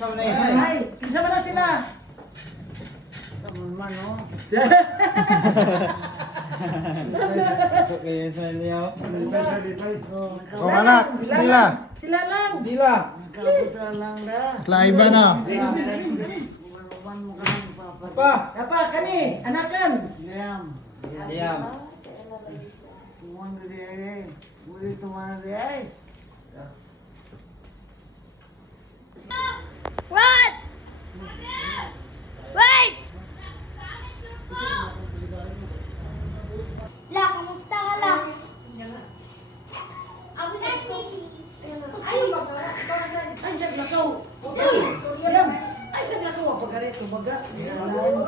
Ay, kinsa man na sila? Naman man, oh. Kaya sa liyaw. Oh, anak, Stila. Sila lang. Dila. Kapusa lang da. Laiba na. Manuman mo ka ng papa. Pa. Apa kani? Anakan. Diam. Diam. Tuman dari ay. Boleh tuman dari ay. What? Wait! La, kamusta ka lang? Ay saglakaw. Yam. Ay saglakaw pagareto baga.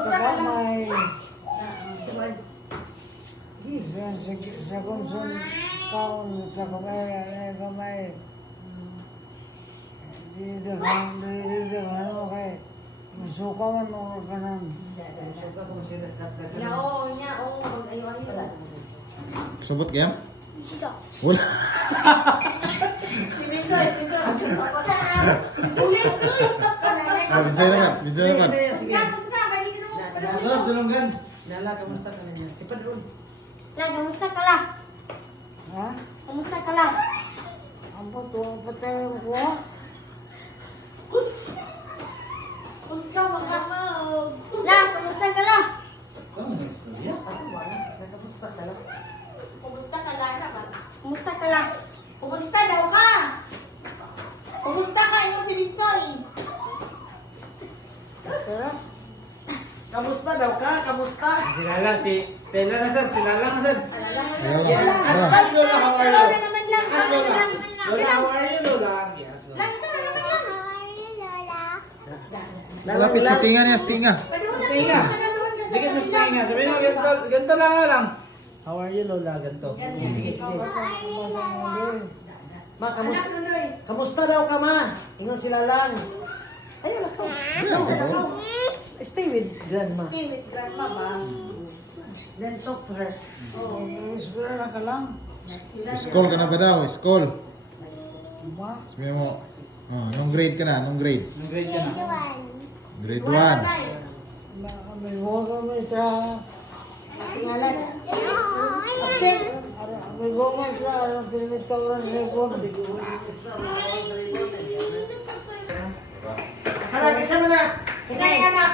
Sa kamay. Sabay. Sa konson kaon sa kamay. Di dekan mo kay. Suka man mo kanan. Oo, niya, oo. Ayaw. Subot kaya? Wala. Bisa na kan? Bisa na kan? Terus dulungan. Lala, kamusta ka niya? Ipadron. La, kamusta ka lang? Ha? Kamusta ka lang? Apa tu patay ko? Kamusta mga La, kamusta ka lang? Kamu nagstorya? Ako wala. Kamusta ka lang? Kumusta ka lang? Kumusta ka lang? Kumusta daw ka? Kumusta ka? Yung si Bitsoy. Kamusta daw ka? Kamusta? Silala si Tela na sad, silala na sad. Ayan lang. Ask Lola, how are you? naman lang. Ask Lola. Lang. Lola, how are you, Lola? Yes, Lola. Lang, ito na naman lang. Lola. Lapit sa tinga niya, sa tinga. Tinga. Dikit mo sa tinga. Sabihin mo, ganito lang. How are you, Lola? Ganito. Sige, sige. Ma, kamusta? Kamusta daw ka, ma? Ingon sila lang. Ayun ako. Stay with grandma. Stay with grandma ba? Then talk to her. Iskulah na ka lang. School ka na ba daw? School. Ma, Sabihin mo, anong grade ka na? Anong grade? Anong grade ka na? Grade 1. may huwag kami sa... Ngalan. Absent. May huwag kami sa... Anong pinitawaran sa ikon. Harapin siya mo na. Kaya anak.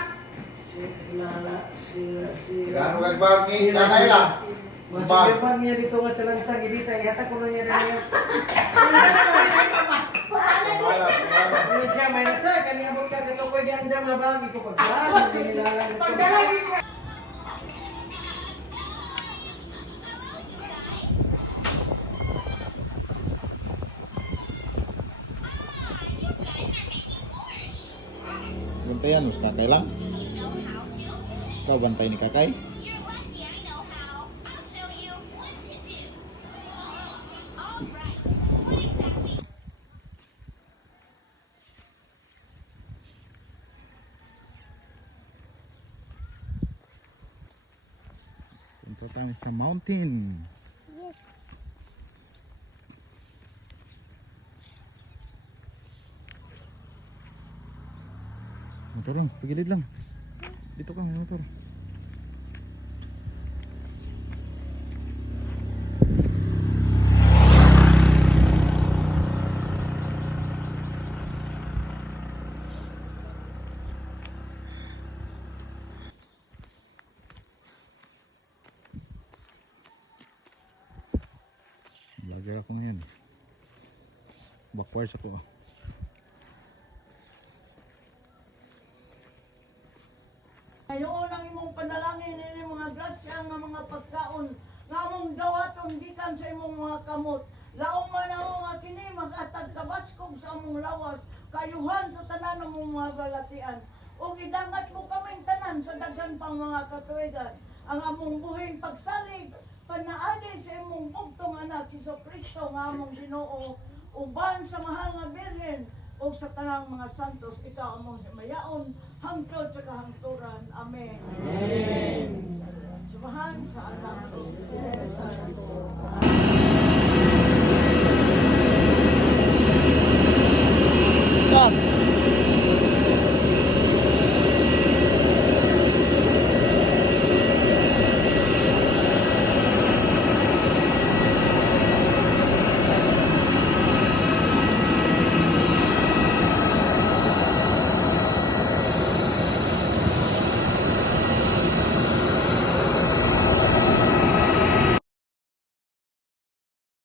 Gano'n kagbagi? Nanay lang. Masigapan niya dito nga sa lansang ibita. Ihata ko lang niya na niya. Ano siya, may nasa. Kaniabot ka dito ko di andam na bagi ko pagdala. Hindi nila ito. Bantayan mo si kakay lang. Ikaw bantay ni kakay. Punta tayo sa mountain. Motor lang, pagilid lang. Dito ka, may motor. Vlogger ako ngayon. Backwards ako. Ngayon ang imong panalangin ini mga grasya nga mga pagkaon nga among dawaton gikan sa imong mga kamot. Laong man ako nga kini magatag kabaskog sa among lawas, kayuhan sa tanan ng mga balatian. O gidangat mo kaming tanan sa daghan pang mga katuigan. Ang among buhing pagsalig panaagi sa imong bugtong anak Hesus Kristo nga among Ginoo uban sa mahal nga birhen o sa tanang mga santos ikaw among mayaon hangtod sa kahangturan. Amen. Amen. Sumahan sa anak.